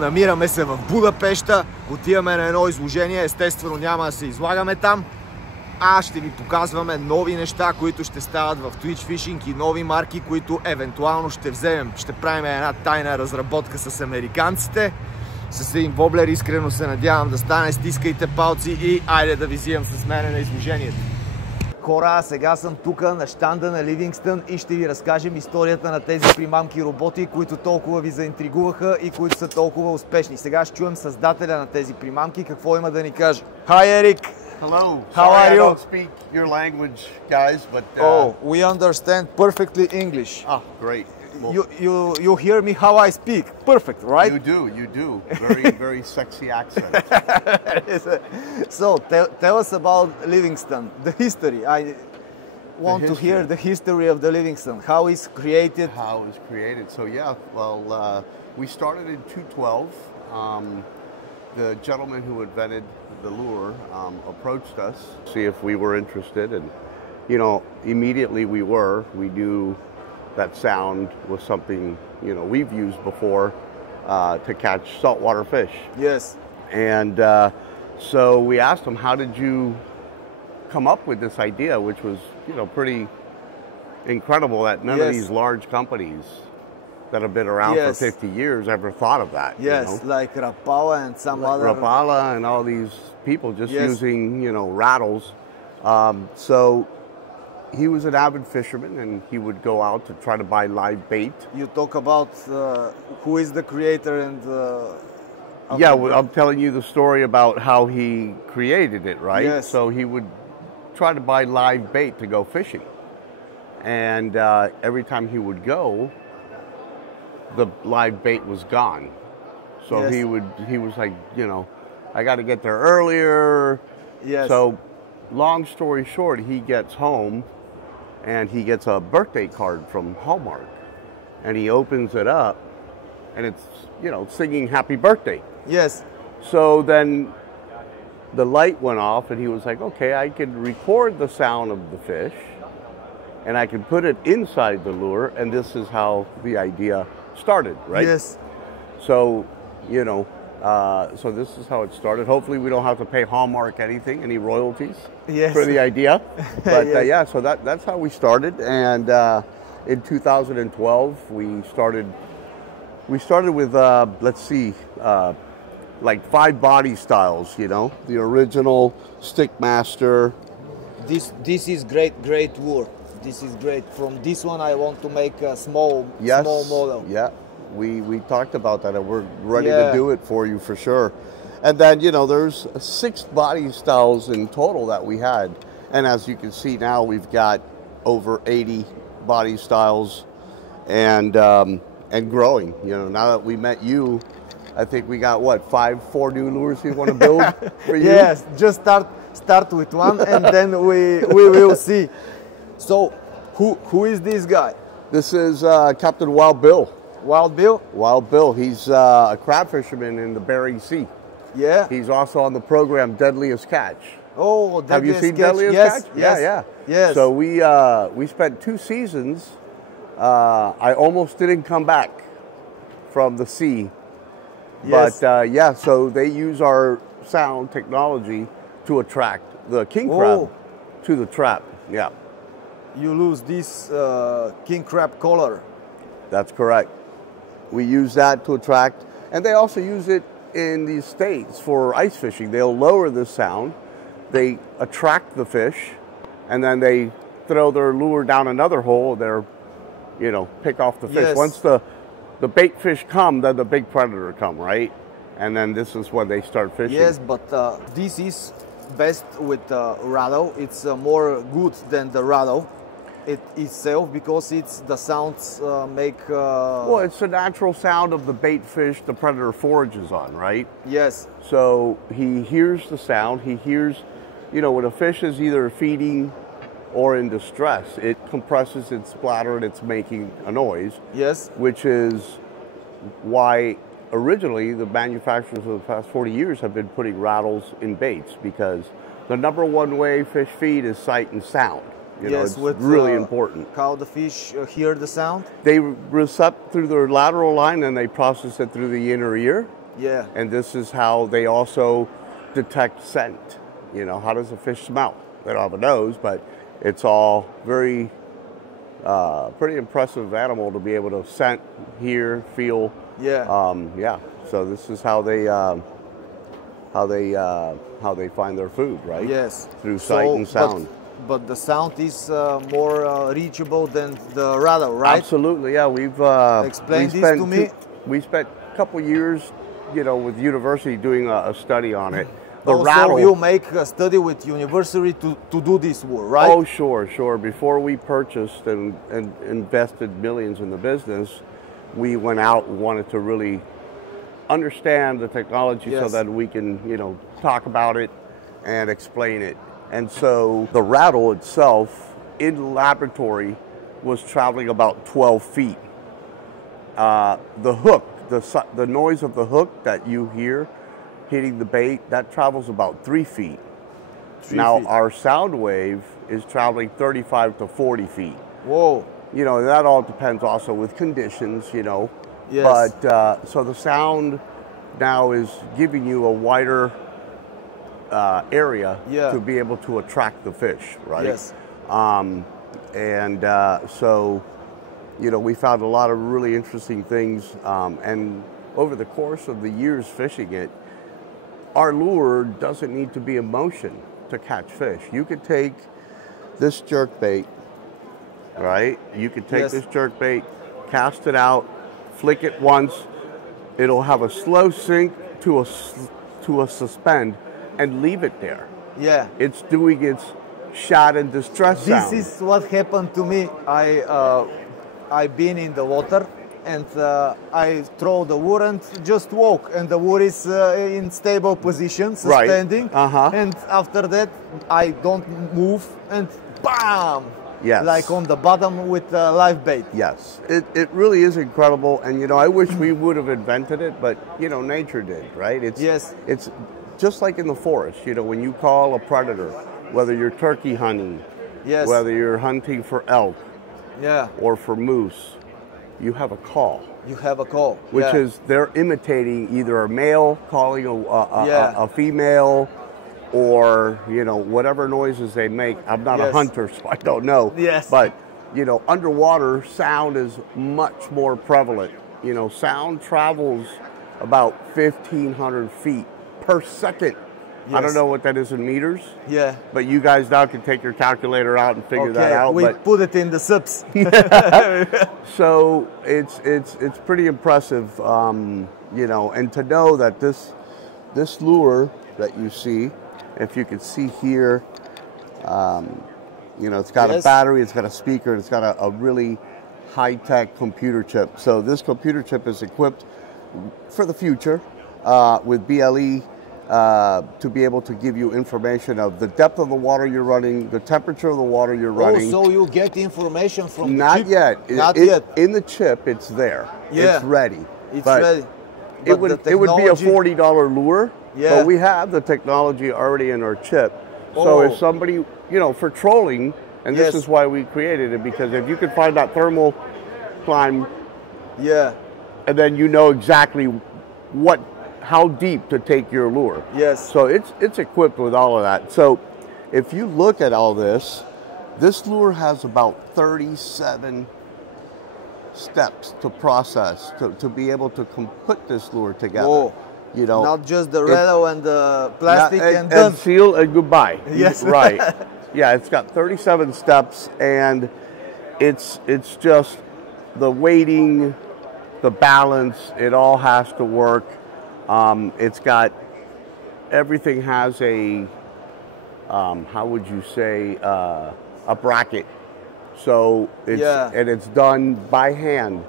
Намираме се в Будапеща, отиваме на едно изложение, естествено няма да се излагаме там, а ще ви показваме нови неща, които ще стават в Twitch Fishing и нови марки, които евентуално ще вземем. Ще правим една тайна разработка с американците, с един воблер, искрено се надявам да стане, стискайте палци и айде да ви взимам с мене на изложението. Хора, сега съм тук на щанда на Ливингстън и ще ви разкажем историята на тези примамки роботи, които толкова ви заинтригуваха и които са толкова успешни. Сега ще чуем създателя на тези примамки, какво има да ни каже. Hi, Eric! Hello. How Sorry, are you? I don't speak your language, guys, but Oh, we understand perfectly English. oh, great. Well, You hear me how I speak? Perfect, right? You do. Very sexy accent. So, tell us about Livingston, the history. I want to hear the history of the Livingston. How it's created? How it was created. So yeah, well, we started in 2012. The gentleman who invented the lure approached us to see if we were interested, and you know, immediately we were. We knew that sound was something, you know, we've used before to catch saltwater fish. Yes. And so we asked him, how did you come up with this idea, which was, you know, pretty incredible that none of these large companies that have been around for 50 years ever thought of that. Yes, you know? like Rapala and some other... Rapala and all these people just using, you know, rattles. So he was an avid fisherman, and he would go out to try to buy live bait. You talk about who is the creator and... Yeah, well, I'm telling you the story about how he created it, right? Yes. So he would try to buy live bait to go fishing. And every time he would go, the live bait was gone. So he was like, you know, I got to get there earlier. Yes. So long story short, he gets home and he gets a birthday card from Hallmark, and he opens it up and it's, you know, singing happy birthday. Yes. So then the light went off and he was like, okay, I can record the sound of the fish and I can put it inside the lure, and this is how the idea started, right? Yes. So, you know, so this is how it started. Hopefully we don't have to pay Hallmark anything, any royalties for the idea. But yeah, so that's how we started. And in 2012, we started with, let's see, like 5 body styles, you know, the original Stickmaster. This is great lure. This is great. From this one, I want to make a small model. Yeah, we talked about that, and we're ready to do it for you for sure. And then, you know, there's 6 body styles in total that we had, and as you can see now, we've got over 80 body styles, and growing. You know, now that we met you, I think we got what, 4 new lures we want to build for you. Yes, just start with one, and then we will see. So, who is this guy? This is Captain Wild Bill. Wild Bill? Wild Bill. He's a crab fisherman in the Bering Sea. Yeah. He's also on the program Deadliest Catch. Oh, Have you seen Deadliest Catch? Yes. So we spent 2 seasons. I almost didn't come back from the sea. But yeah, so they use our sound technology to attract the king crab to the trap. Yeah. You lose this king crab collar. That's correct. We use that to attract, and they also use it in the States for ice fishing. They'll lower the sound, they attract the fish, and then they throw their lure down another hole. They're, you know, pick off the fish. Once the bait fish come, then the big predator come, right? And then this is when they start fishing. Yes, but this is best with rattle. It's more good than the rattle itself, because it's the sounds make... Well, it's the natural sound of the bait fish the predator forages on, right? Yes. So he hears the sound. He hears, you know, when a fish is either feeding or in distress, it compresses its bladder and it's making a noise. Yes. Which is why originally the manufacturers of the past 40 years have been putting rattles in baits, because the #1 way fish feed is sight and sound. You know, it's really important. How the fish hear the sound? They recept through their lateral line, and they process it through the inner ear. Yeah. And this is how they also detect scent. You know, how does a fish smell? They don't have a nose, but it's all very, pretty impressive animal to be able to scent, hear, feel. Yeah. Yeah. So this is how they find their food, right? Yes. Through sight and sound. But the sound is more reachable than the rattle, right? Absolutely, yeah. Explain this to me. We spent a couple years, you know, with university doing a study on it. The also, rattle. you make a study with university to do this work, right? Oh, sure, sure. Before we purchased and invested millions in the business, we went out and wanted to really understand the technology so that we can, you know, talk about it and explain it. And so the rattle itself in the laboratory was traveling about 12 feet. The hook, the noise of the hook that you hear hitting the bait, that travels about 3 feet. Now our sound wave is traveling 35 to 40 feet. Whoa. You know, that all depends also with conditions, you know. Yes. But so the sound now is giving you a wider area to be able to attract the fish, right? Yes. So, you know, we found a lot of really interesting things. And over the course of the years fishing it, our lure doesn't need to be in motion to catch fish. You could take this jerk bait, right? You could take this jerk bait, cast it out, flick it once. It'll have a slow sink to a suspend and leave it there. Yeah. It's doing its shot and distress sound. This is what happened to me. I've been in the water and I throw the lure and just walk, and the lure is in stable position, suspending. Right. And after that, I don't move and bam! Yes. Like on the bottom with live bait. Yes, it really is incredible. And, you know, I wish we would have invented it, but, you know, nature did, right? It's just like in the forest, you know, when you call a predator, whether you're turkey hunting, whether you're hunting for elk or for moose, you have a call. You have a call. Which is they're imitating either a male calling a female, or, you know, whatever noises they make. I'm not a hunter, so I don't know. Yes. But, you know, underwater, sound is much more prevalent. You know, sound travels about 1,500 feet per second. Yes. I don't know what that is in meters. Yeah. But you guys now can take your calculator out and figure that out. We put it in the subs. So it's pretty impressive, you know, and to know that this lure that you see, if you can see here, you know, it's got a battery, it's got a speaker, it's got a really high-tech computer chip. So this computer chip is equipped for the future with BLE to be able to give you information of the depth of the water you're running, the temperature of the water you're running. Oh, so you get information from Not the chip? yet. Not yet. In the chip, it's there. Yeah. It's ready. It's ready. It would be a $40 lure, but we have the technology already in our chip. So if somebody, you know, for trolling, and this is why we created it, because if you could find that thermal climb, and then you know exactly how deep to take your lure. Yes. So it's equipped with all of that. So if you look at all this lure has about 37 steps to process to be able to put this lure together. Whoa. You know, not just the rattle and the plastic and seal and goodbye. Yes. Right. Yeah, it's got 37 steps, and it's just the weighting, the balance, it all has to work. It's got, everything has a, how would you say, a bracket. So it's, and it's done by hand.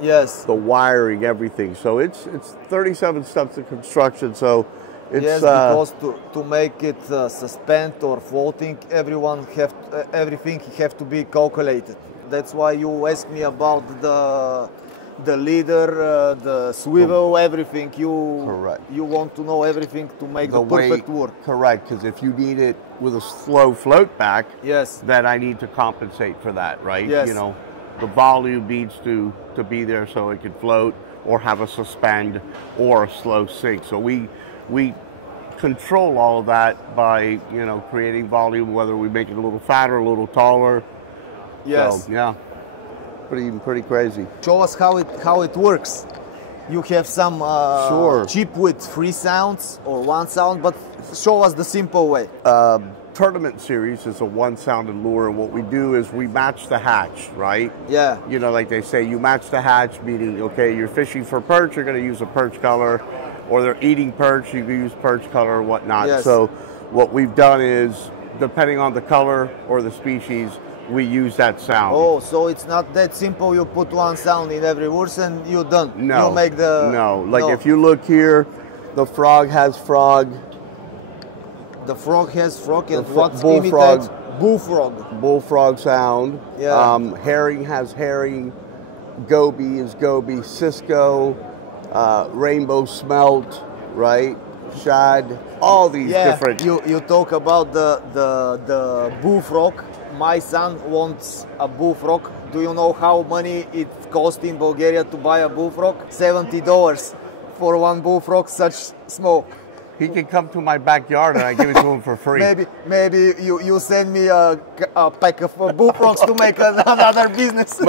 Yes. The wiring, everything. So it's 37 steps of construction. So it's because to make it suspend or floating, everything have to be calculated. That's why you asked me about the leader, the swivel, everything. You want to know everything to make the perfect work. Correct, because if you need it with a slow float back, then I need to compensate for that, right? Yes. You know, the volume needs to be there so it can float, or have a suspend or a slow sink. So we control all of that by, you know, creating volume, whether we make it a little fatter, a little taller. Yes. So, yeah, pretty crazy. Show us how it works. You have some Sure. chip with 3 sounds or 1 sound, but show us the simple way. Tournament series is a 1-sounded lure, and what we do is we match the hatch, right? Yeah. You know, like they say, you match the hatch, meaning, okay, you're fishing for perch, you're going to use a perch color, or they're eating perch, you can use perch color or whatnot. Yes. So what we've done is, depending on the color or the species, we use that sound. Oh, so it's not that simple. You put 1 sound in every verse and you're done. No. You make the... No. Like if you look here, the frog has frog. The frog has frog, and The what's bullfrog. imitates bullfrog. Bullfrog sound. Yeah. Herring has herring. Goby is goby. Cisco. Rainbow smelt, right? Shad. All these different. You talk about the bullfrog. My son wants a bullfrog. Do you know how money it cost in Bulgaria to buy a bullfrog? $70 for 1 bullfrog, such small. He can come to my backyard and I give it to him for free. Maybe you send me a pack of bullfrogs to make another business.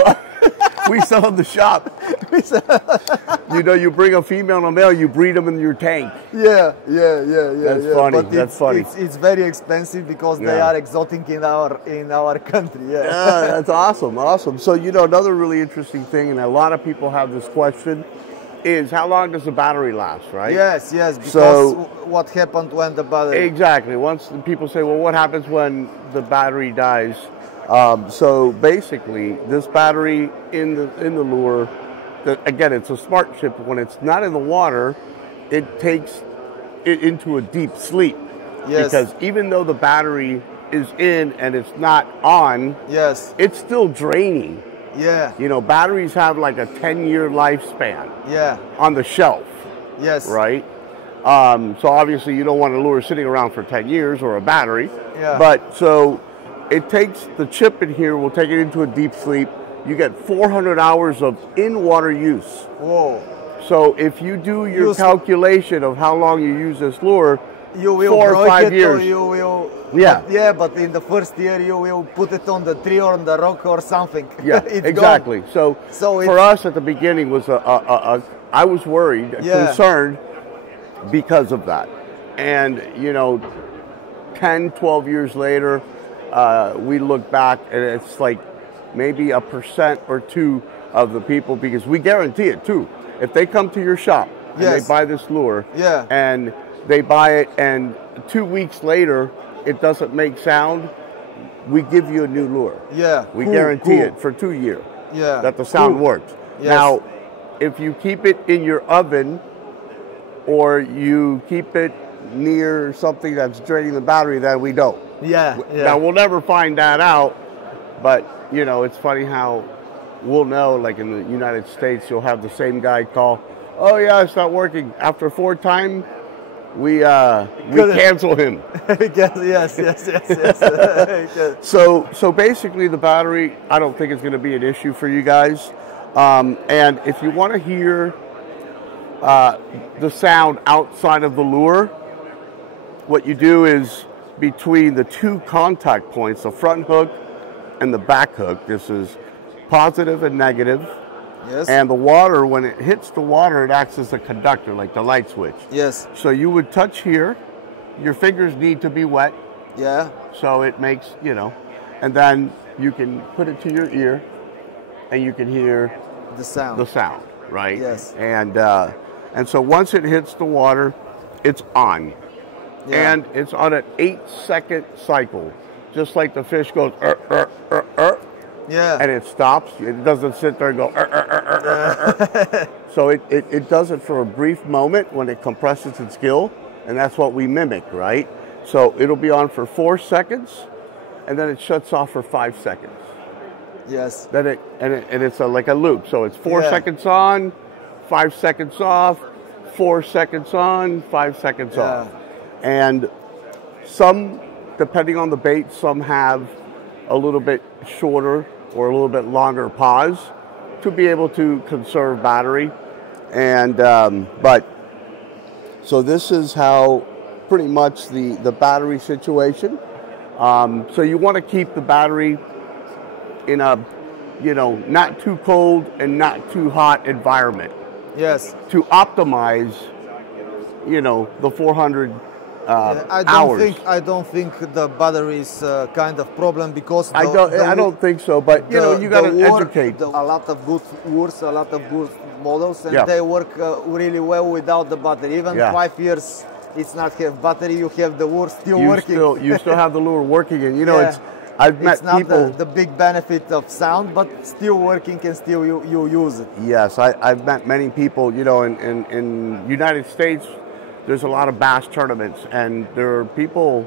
We sell them the shop. You know, you bring a female and a male, you breed them in your tank. Yeah. That's funny. But That's funny. It's very expensive because they are exotic in our country. Yeah. That's awesome. So, you know, another really interesting thing, and a lot of people have this question, is how long does the battery last, right? Yes, because what happened when the battery... Exactly. Once people say, well, what happens when the battery dies? So basically, this battery in the lure, again, it's a smart chip. When it's not in the water, it takes it into a deep sleep. Yes. Because even though the battery is in and it's not on, yes, it's still draining. Yeah. You know, batteries have like a 10-year lifespan. Yeah. On the shelf. Yes. Right? So obviously you don't want a lure sitting around for 10 years or a battery. Yeah. But so it takes the chip in here, will take it into a deep sleep. You get 400 hours of in-water use. Whoa. So if you do your calculation of how long you use this lure, you will 4 or 5 years. Or you will, yeah. But in the first year you will put it on the tree or on the rock or something. Yeah, exactly. So for us at the beginning was I was worried, concerned because of that. And, you know, 10, 12 years later, we look back and it's like maybe 1% or 2% of the people, because we guarantee it too. If they come to your shop and they buy this lure and they buy it and 2 weeks later it doesn't make sound, we give you a new lure. Yeah. We guarantee it for 2 years that the sound works. Yes. Now, if you keep it in your oven or you keep it near something that's draining the battery, then we don't. Yeah. Now, we'll never find that out, but, you know, it's funny how we'll know, like in the United States, you'll have the same guy call, oh, yeah, it's not working. After 4 times, we cancel him. Yes. So basically the battery, I don't think it's going to be an issue for you guys. And if you want to hear the sound outside of the lure, what you do is between the 2 contact points, the front hook and the back hook, this is positive and negative. Yes. And the water, when it hits the water, it acts as a conductor, like the light switch. Yes. So you would touch here. Your fingers need to be wet. Yeah. So it makes, you know, and then you can put it to your ear and you can hear the sound. Right? Yes. And so once it hits the water, it's on. Yeah. And it's on an 8-second cycle. Just like the fish goes, yeah. And it stops. It doesn't sit there and go, So it does it for a brief moment when it compresses its gill, and that's what we mimic, right? So it'll be on for 4 seconds, and then it shuts off for 5 seconds. Yes. Then it's like a loop. So it's 4 seconds on, 5 seconds off, 4 seconds on, 5 seconds off. And some, depending on the bait, some have a little bit shorter or a little bit longer pause to be able to conserve battery. And but so this is how pretty much the battery situation. So you want to keep the battery in a, you know, not too cold and not too hot environment. Yes. To optimize, you know, the 400 hours. I don't think the battery is kind of problem, because I don't think so. But you know, you got to educate. A lot of good wars, a lot of good models, and Yeah. they work really well without the battery. Even Yeah. 5 years, it's not have battery. You have the war still working. You still have the lure working, and you know Yeah. it's. I've met It's not people. the big benefit of sound, but still working, and still you use it. Yes, I've met many people. You know, in United States, there's a lot of bass tournaments, and there are people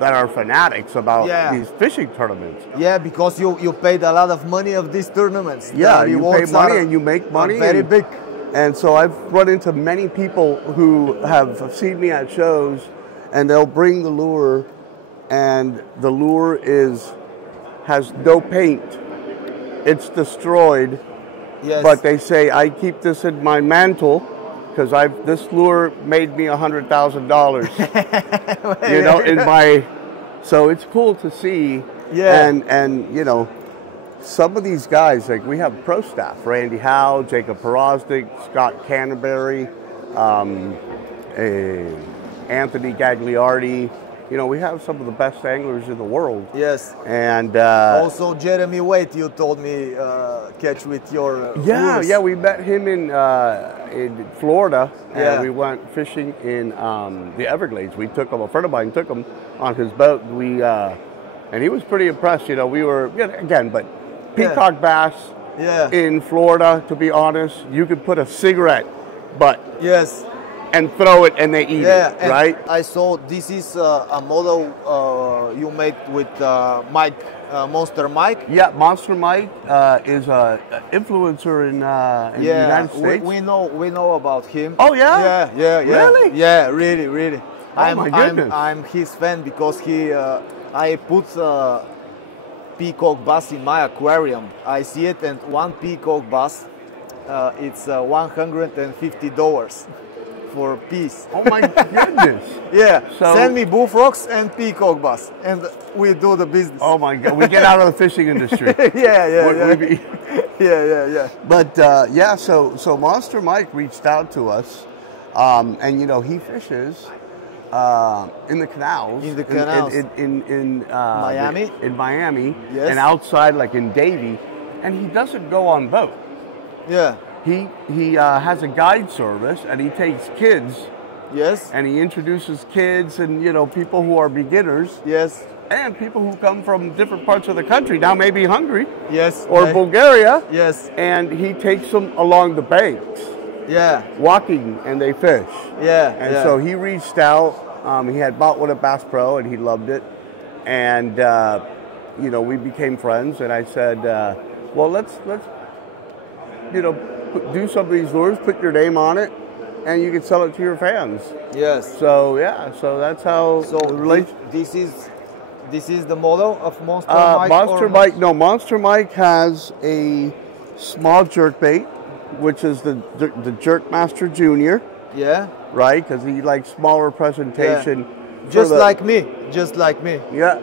that are fanatics about Yeah. these fishing tournaments. Yeah, because you paid a lot of money of these tournaments. Yeah, The you pay rewards money are- and you make money. are very big. And so I've run into many people who have seen me at shows, and they'll bring the lure, and the lure has no paint. It's destroyed. Yes. But they say I keep this in my mantle because this lure made me $100,000. You know, in my. So it's cool to see. Yeah. And you know, some of these guys, like we have pro staff: Randy Howe, Jacob Porosnik, Scott Canterbury, Anthony Gagliardi. You know, we have some of the best anglers in the world. Yes. And Also, Jeremy Waite, you told me catch with your lures. yeah, we met him in Florida, and Yeah. we went fishing in the Everglades. We took him. A friend of mine took him on his boat. And he was pretty impressed. You know, we were again, but peacock bass Yeah. in Florida. To be honest, you could put a cigarette butt Yes. and throw it, and they eat Yeah. it. And Right? I saw this is a model you made with Mike, Monster Mike. Yeah, Monster Mike is an influencer in the United States. We know about him. Oh, yeah? Yeah. Really? Yeah, really. Oh, my goodness. I'm his fan, because I put peacock bass in my aquarium. I see it, and one peacock bass, it's $150 for a piece. Oh my goodness! Yeah, So- send me bullfrogs and peacock bass, and we do the business. Oh my God, we get out of the fishing industry. yeah. Yeah. But so Monster Mike reached out to us, and you know he fishes in the canals, In the canals. in Miami? in Miami, Yes. and outside like in Davie, and he doesn't go on boat. Yeah. He has a guide service, and he takes kids, Yes. and he introduces kids, and you know people who are beginners. Yes. And people who come from different parts of the country, now maybe Hungary Yes. or Bulgaria, Yes. and he takes them along the banks, Yeah. walking, and they fish. Yeah. And yeah. so he reached out. He had bought one at Bass Pro, and he loved it. And you know, we became friends. And I said, well, let's you know, do some of these lures, put your name on it, and you can sell it to your fans. Yes. So yeah, so that's how So the relation. this is the model of Monster Mike. Monster Mike. No, Monster Mike has a small jerkbait, which is the Jerkmaster Junior, Yeah. right? Because he likes smaller presentation. for Just the- like me. Just like me. Yeah.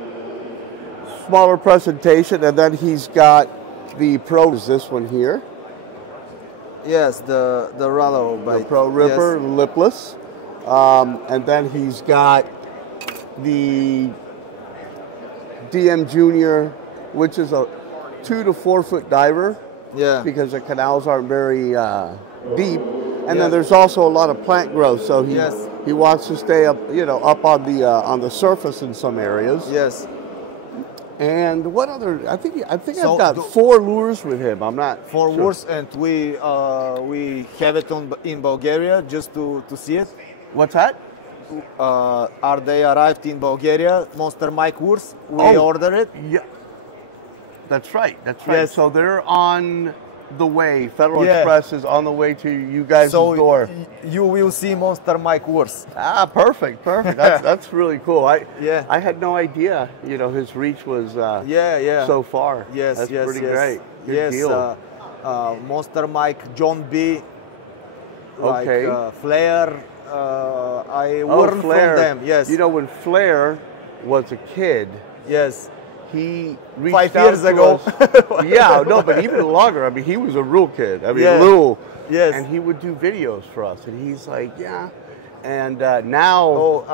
Smaller presentation, and then he's got the Pro. Is this one here? Yes. The Rallo The bite. Pro Ripper, Yes. lipless, and then he's got the DM Junior, which is a 2 to 4 foot diver. Yeah. Because the canals aren't very deep, and Yeah. then there's also a lot of plant growth. So Yes. he wants to stay up, you know, up on the surface in some areas. Yes. And what other? I think So I've got 4 lures with him. I'm not For sure. worse, and we have it in Bulgaria just to see it. What's that? Are they arrived in Bulgaria? Monster Mike Wurs. We order it. Yeah, that's right. That's right. Yes. So they're on the way. Federal Yeah. Express is on the way to you guys' So door. you will see Monster Mike Wurs. Ah, perfect. That's really cool. Yeah. I had no idea. You know, his reach was Yeah. so far. Yes, that's yes, pretty yes. great. Good Yes, deal. Monster Mike, John B. like Okay. Flair. I learned from them. Yes. You know, when Flair was a kid, yes. he reached 5 out years to ago. us. Yeah, no, but even longer. I mean, he was a real kid. I mean, Yeah. little. Yes. And he would do videos for us, and he's like, yeah. And now, Oh,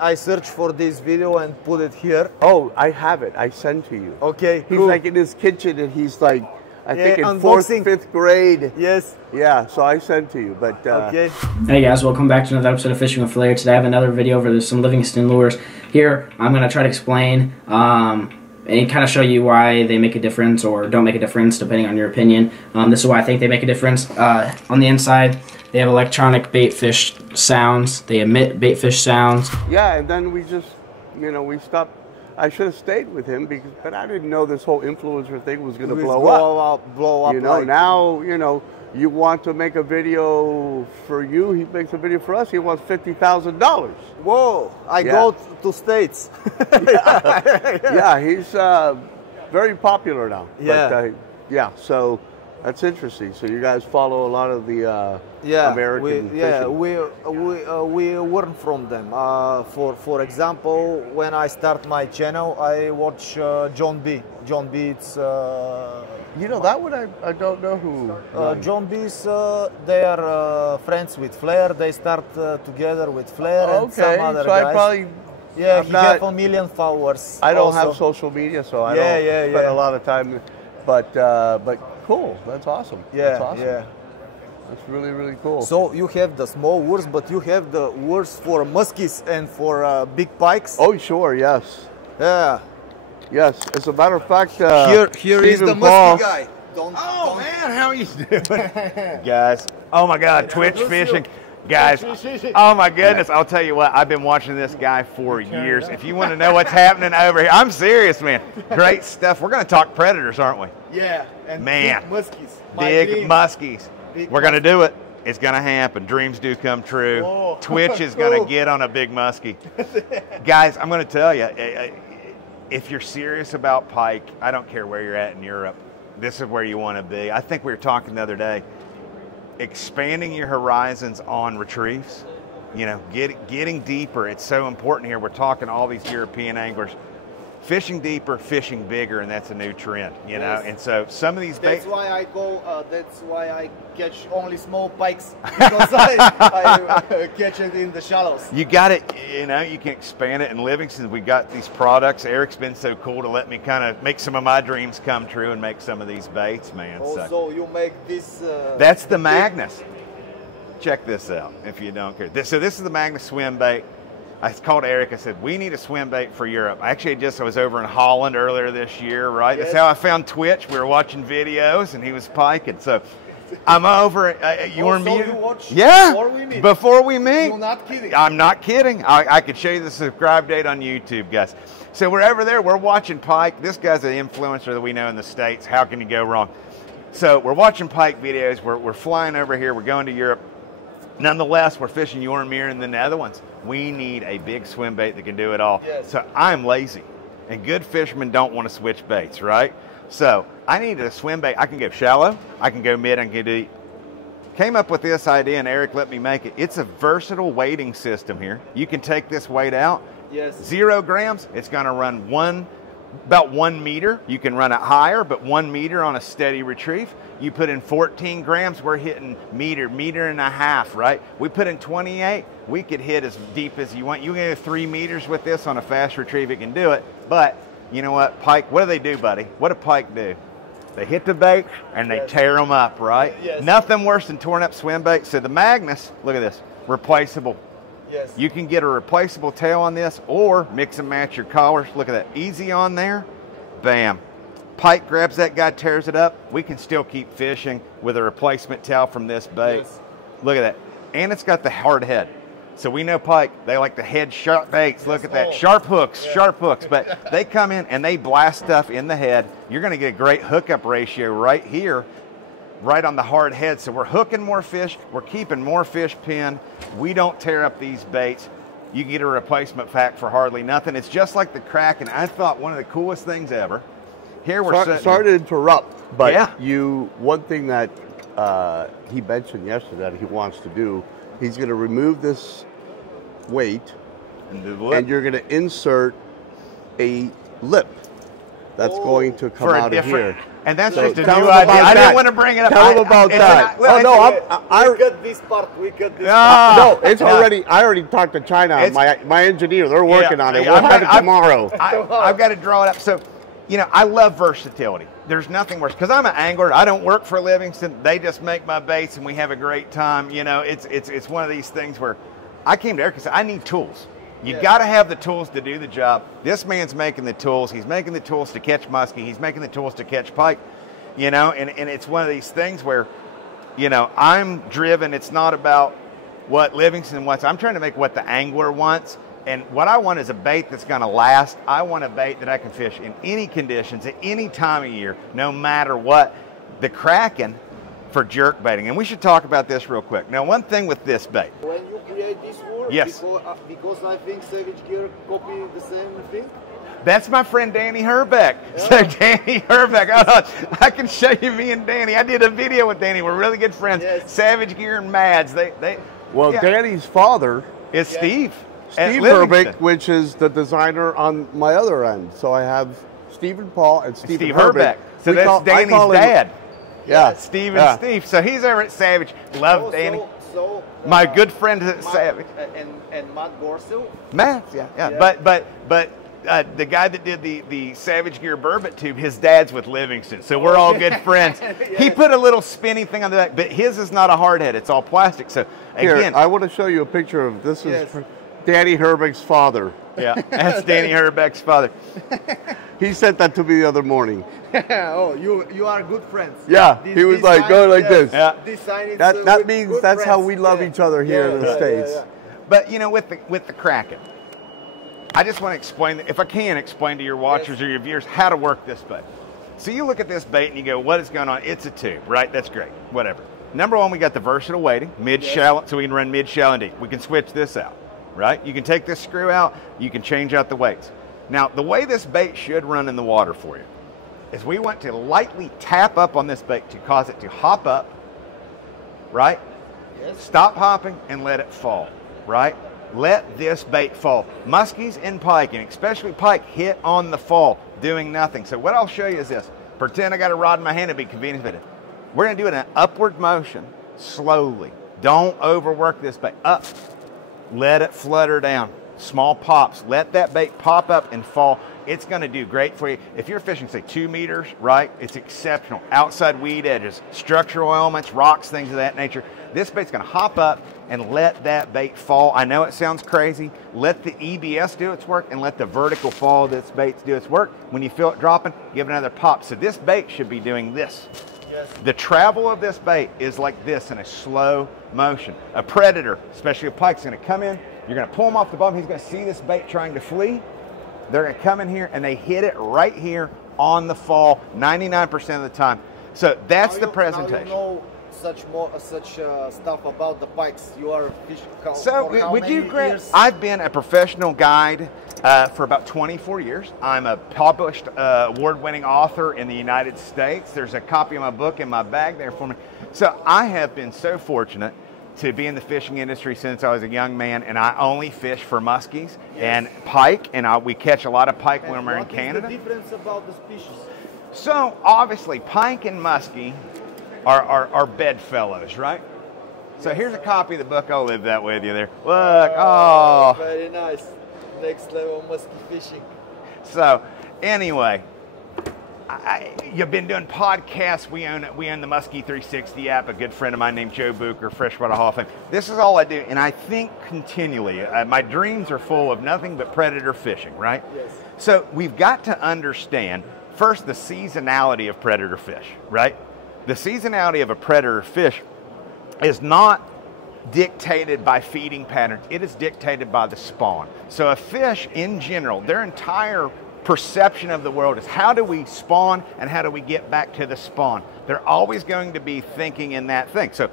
I searched for this video and put it here. oh, I have it. I send to you. Okay. He's cool. like in his kitchen, and he's like, I think in unboxing. 4th, 5th grade. Yes. Yeah, so I sent to you, but Okay. Hey guys, welcome back to another episode of Fishing with Flair. Today I have another video over some Livingston lures. Here, I'm going to try to explain and kind of show you why they make a difference or don't make a difference depending on your opinion. This is why I think they make a difference. On the inside, they have electronic bait fish sounds. They emit bait fish sounds. yeah, and then we just, you know, we stopped. I should have stayed with him, but I didn't know this whole influencer thing was going to blow up. Blow up. You know, like, now, you know, you want to make a video for you, he makes a video for us, he wants $50,000. Whoa! I Yeah. go to States. Yeah, he's very popular now. Yeah. But, yeah, so that's interesting. So you guys follow a lot of the American fishing. we learn from them. For example, when I start my channel, I watch John B. John B. It's You know, that one I don't know who. John B's. They are friends with Flair. They start together with Flair and some other so guys. I probably. Yeah, I'm he not- have 1 million followers. I don't also. have social media, so I Yeah, don't yeah, spend yeah. a lot of time. But cool. That's awesome. Yeah, That's awesome. yeah. That's really, really cool. So you have the small lures, but you have the lures for muskies and for big pikes. Oh, sure, yes. Yeah. Yes. As a matter of fact, Here is the Stephen Paul. muskie guy. Oh man, how are you doing? Guys, oh my God, Twitch fishing. Guys, oh my goodness, I'll tell you what, I've been watching this guy for years. If you want to know what's happening over here, I'm serious, man. Great stuff. We're going to talk predators, aren't we? Yeah, and Man. big muskies. Big muskies. Big We're going to do it. It's going to happen. Dreams do come true. Whoa. Twitch is going Cool. to get on a big muskie. Guys, I'm going to tell you, if you're serious about pike, I don't care where you're at in Europe, this is where you want to be. I think we were talking the other day, expanding your horizons on retrieves, you know, getting deeper. It's so important here. We're talking all these European anglers. Fishing deeper, fishing bigger, and that's a new trend, you know. And so some of these That's baits. why I go. That's why I catch only small pikes because I catch it in the shallows. You got it, you know, you can expand it in Livingston. We got these products. Eric's been so cool to let me kind of make some of my dreams come true and make some of these baits, man. Also, So you make this. that's the Magnus. Check this out if you don't care. So this is the Magnus swim bait. I called Eric, I said, we need a swim bait for Europe. Actually, I was over in Holland earlier this year, right? Yes. That's how I found Twitch. We were watching videos and he was piking. So I'm over at you Oh, and so me. you watch Yeah, before we meet? before we meet. You're not kidding. I'm not kidding. I could show you the subscribe date on YouTube, guys. So we're over there. We're watching pike. This guy's an influencer that we know in the States. How can you go wrong? So we're watching pike videos. We're flying over here. We're going to Europe. Nonetheless, we're fishing Jormir and the Netherlands. We need a big swim bait that can do it all. Yes. So I'm lazy, and good fishermen don't want to switch baits, right? So I needed a swim bait. I can go shallow, I can go mid, I can go deep. Came up with this idea, and Eric let me make it. It's a versatile weighting system here. You can take this weight out. Yes. 0 grams, it's going to run about 1 meter. You can run it higher, but 1 meter on a steady retrieve. You put in 14 grams, we're hitting meter and a half, right? We put in 28, we could hit as deep as you want. You can go 3 meters with this on a fast retrieve, it can do it. But you know what, pike, what do they do, buddy? What do pike do? They hit the bait and they tear them up, right? Yes. Nothing worse than torn up swim bait. So the Magnus, look at this, replaceable. Yes. You can get a replaceable tail on this or mix and match your collars. Look at that, easy on there, bam. Pike grabs that guy, tears it up. We can still keep fishing with a replacement tail from this bait. Yes. Look at that. And it's got the hard head. So we know pike, they like the head sharp baits. Look at that, sharp hooks, sharp hooks. But they come in and they blast stuff in the head. You're gonna get a great hookup ratio right here, right on the hard head. So we're hooking more fish, we're keeping more fish pinned. We don't tear up these baits. You can get a replacement pack for hardly nothing. It's just like the Kraken. I thought one of the coolest things ever. Here we're Sorry to interrupt, but Yeah. one thing that he mentioned yesterday that he wants to do. He's going to remove this weight, and you're going to insert a lip that's going to come out of here. And that's just a new idea. I didn't want to bring it up. Tell him about that. Oh no, we cut this part. We cut this part. No, it's already. I already talked to China. My engineer. They're working on it. We'll have it tomorrow. I've got to draw it up. So, you know, I love versatility. There's nothing worse because I'm an angler. I don't work for Livingston. They just make my baits, and we have a great time. You know, it's one of these things where I came to Eric and said, I need tools. You got to have the tools to do the job. This man's making the tools. He's making the tools to catch muskie. He's making the tools to catch pike. You know, and it's one of these things where, you know, I'm driven. It's not about what Livingston wants. I'm trying to make what the angler wants. And what I want is a bait that's going to last. I want a bait that I can fish in any conditions, at any time of year, no matter what. The Kraken for jerk baiting. And we should talk about this real quick. Now, one thing with this bait. When you create this word, yes, because I think Savage Gear copy the same thing. That's my friend Danny Herbeck. Yeah. So Danny Herbeck, I can show you me and Danny. I did a video with Danny. We're really good friends. Yes. Savage Gear and Mads. Well, Danny's father is Steve. Steve Herbeck, which is the designer on my other end. So I have Steve and Paul and Steve Herbeck. So that's Danny's dad. Yeah, Steve and Steve. So he's over at Savage. Love Danny. My good friend at Savage. And Matt Gorsel. Matt, yeah. But the guy that did the Savage Gear burbot tube, his dad's with Livingston, so we're all good friends. He put a little spinny thing on the back, but his is not a hard head; it's all plastic. So again, here, I want to show you a picture of this. Is Danny Herbeck's father. Yeah, that's Danny Herbeck's father. He sent that to me the other morning. Oh, you are good friends. Yeah, he was like, go like this. Yeah. That means that's how we love each other here in the States. But you know, with the Kraken, I just want to explain, if I can explain to your watchers or your viewers how to work this bait. So you look at this bait and you go, what is going on? It's a tube, right? That's great, whatever. Number one, we got the versatile weighting, mid-shallow, so we can run mid-shallow and deep. We can switch this out, right? You can take this screw out, you can change out the weights. Now, the way this bait should run in the water for you is we want to lightly tap up on this bait to cause it to hop up, right? Yes. Stop hopping and let it fall, right? Let this bait fall. Muskies and pike, and especially pike, hit on the fall, doing nothing. So what I'll show you is this. Pretend I got a rod in my hand, it'd be convenient. We're gonna do it in an upward motion, slowly. Don't overwork this bait. Up, let it flutter down. Small pops, let that bait pop up and fall. It's gonna do great for you. If you're fishing, say 2 meters, right? It's exceptional. Outside weed edges, structural elements, rocks, things of that nature. This bait's gonna hop up and let that bait fall. I know it sounds crazy. Let the EBS do its work and let the vertical fall of this bait do its work. When you feel it dropping, give it another pop. So this bait should be doing this. Yes. The travel of this bait is like this in a slow motion. A predator, especially a pike, is gonna come in, you're gonna pull him off the bottom, he's gonna see this bait trying to flee. They're gonna come in here and they hit it right here on the fall 99% of the time. So that's the presentation. Now you know such stuff about the pikes. You are fishing years? I've been a professional guide for about 24 years. I'm a published award-winning author in the United States. There's a copy of my book in my bag there for me. So I have been so fortunate to be in the fishing industry since I was a young man, and I only fish for muskies and pike, and we catch a lot of pike when we're in Canada. What is the difference about the species? So obviously pike and muskie are bedfellows, right? So here's a copy of the book. I'll leave that with you there. Look, oh. Very nice. Next level muskie fishing. So anyway, you've been doing podcasts. We own the Muskie 360 app. A good friend of mine named Joe Bucher, Freshwater Hall of Fame. This is all I do, and I think continually. My dreams are full of nothing but predator fishing, right? Yes. So we've got to understand first the seasonality of predator fish, right? The seasonality of a predator fish is not dictated by feeding patterns. It is dictated by the spawn. So a fish in general, their entire perception of the world is how do we spawn and how do we get back to the spawn. They're always going to be thinking in that thing. So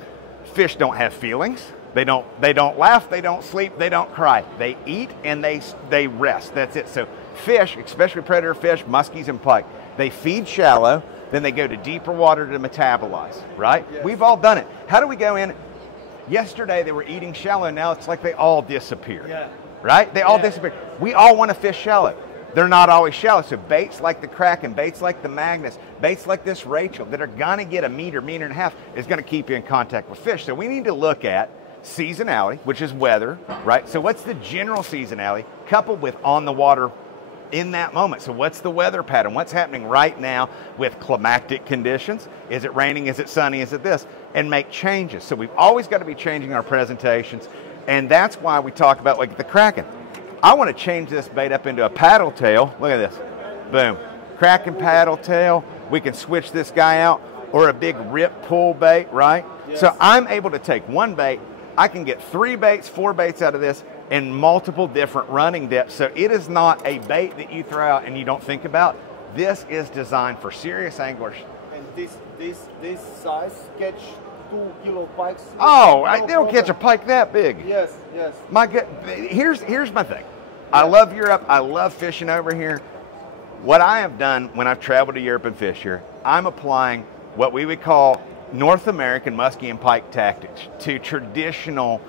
fish don't have feelings. They don't laugh, they don't sleep, they don't cry. They eat and they rest. That's it. So fish, especially predator fish, muskies and pike, they feed shallow. then they go to deeper water to metabolize, right? Yes. We've all done it. How do we go in? Yesterday they were eating shallow, now it's like they all disappear, right? They all disappear. We all want to fish shallow. They're not always shallow, so baits like the Kraken, baits like the Magnus, baits like this Rachel that are gonna get a meter, meter and a half is gonna keep you in contact with fish. So we need to look at seasonality, which is weather, right? So what's the general seasonality coupled with on the water in that moment? So what's the weather pattern? What's happening right now with climatic conditions? Is it raining? Is it sunny? Is it this? And make changes. So we've always got to be changing our presentations, and that's why we talk about like the Kraken. I want to change this bait up into a paddle tail. Look at this. Boom. Kraken paddle tail. We can switch this guy out, or a big rip pull bait, right? Yes. So I'm able to take one bait. I can get 3 baits, 4 baits out of this in multiple different running depths. So it is not a bait that you throw out and you don't think about. This is designed for serious anglers. And this size catch 2 kilo pikes. Oh, they don't catch a pike that big. Yes, yes. My God, here's my thing. I love Europe. I love fishing over here. What I have done when I've traveled to Europe and fished here, I'm applying what we would call North American muskie and pike tactics to traditional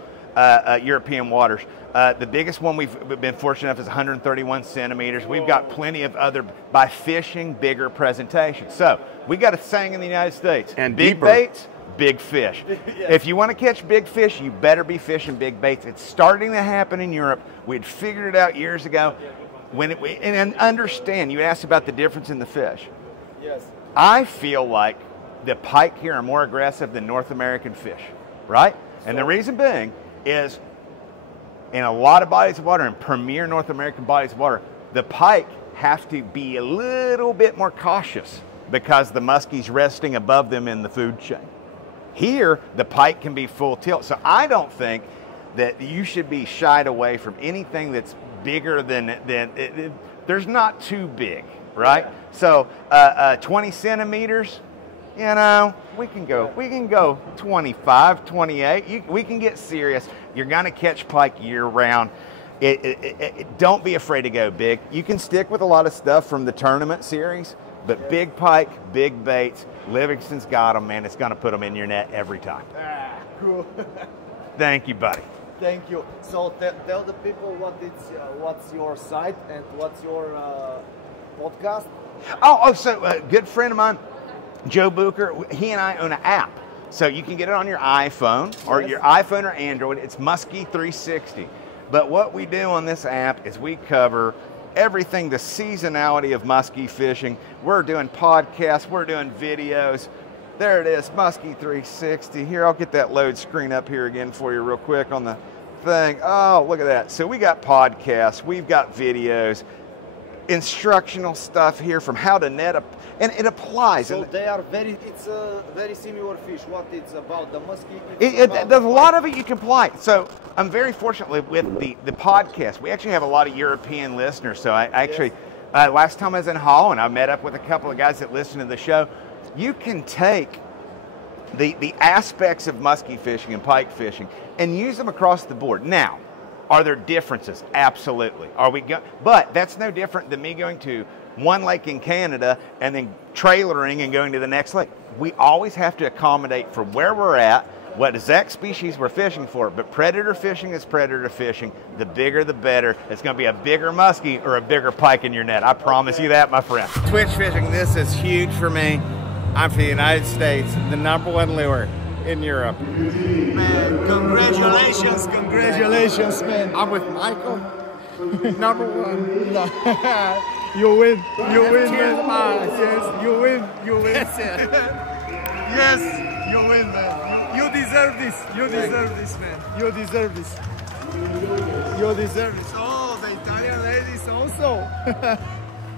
European waters. The biggest one we've been fortunate enough is 131 centimeters. We've got plenty of other, by fishing bigger presentations. So we got a saying in the United States, and big deeper. Baits, big fish. Yes. If you want to catch big fish, you better be fishing big baits. It's starting to happen in Europe. We'd figured it out years ago. And understand, you asked about the difference in the fish. Yes. I feel like the pike here are more aggressive than North American fish, right? And the reason being is in a lot of bodies of water, in premier North American bodies of water, the pike have to be a little bit more cautious because the muskie's resting above them in the food chain. Here, the pike can be full tilt. So I don't think that you should be shied away from anything that's bigger than there's not too big, right? So 20 centimeters, you know, we can go 25, 28. We can get serious. You're gonna catch pike year round. Don't be afraid to go big. You can stick with a lot of stuff from the tournament series, but big pike, big baits, Livingston's got them, man. It's gonna put them in your net every time. Ah, cool. Thank you, buddy. Thank you. So tell the people what's your site and what's your podcast. So a good friend of mine, Joe Booker, he and I own an app. So you can get it on your iPhone or your iPhone or Android. It's Muskie 360. But what we do on this app is we cover everything, the seasonality of muskie fishing. We're doing podcasts, we're doing videos. There it is, Muskie 360. Here, I'll get that load screen up here again for you real quick on the thing. Oh, look at that. So we got podcasts, we've got videos, instructional stuff here from how to net up, and it applies. So they are it's a very similar fish. What it's about the muskie? There's a lot of it you can apply. So I'm very fortunate with the podcast. We actually have a lot of European listeners. So I actually, last time I was in Holland, I met up with a couple of guys that listen to the show. You can take the aspects of muskie fishing and pike fishing and use them across the board. Now, are there differences? Absolutely. But that's no different than me going to one lake in Canada and then trailering and going to the next lake. We always have to accommodate for where we're at, what exact species we're fishing for. But predator fishing is predator fishing. The bigger, the better. It's going to be a bigger muskie or a bigger pike in your net. I promise you that, my friend. Twitch fishing, this is huge for me. I'm from the United States, the #1 lure in Europe. Man, congratulations, man. I'm with Michael, #1. You win, man. Yes, you win. That's it. Yes, you win, man. You deserve this. You deserve this, man. You deserve this. You deserve this. Oh, the Italian ladies also.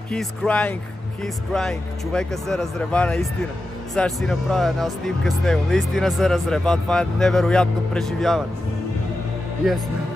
He's crying. He's crying. Човека се разрева наистина. Сега ще си направя една снимка с него. Наистина се разрева. Това е невероятно преживяване. Yes, man.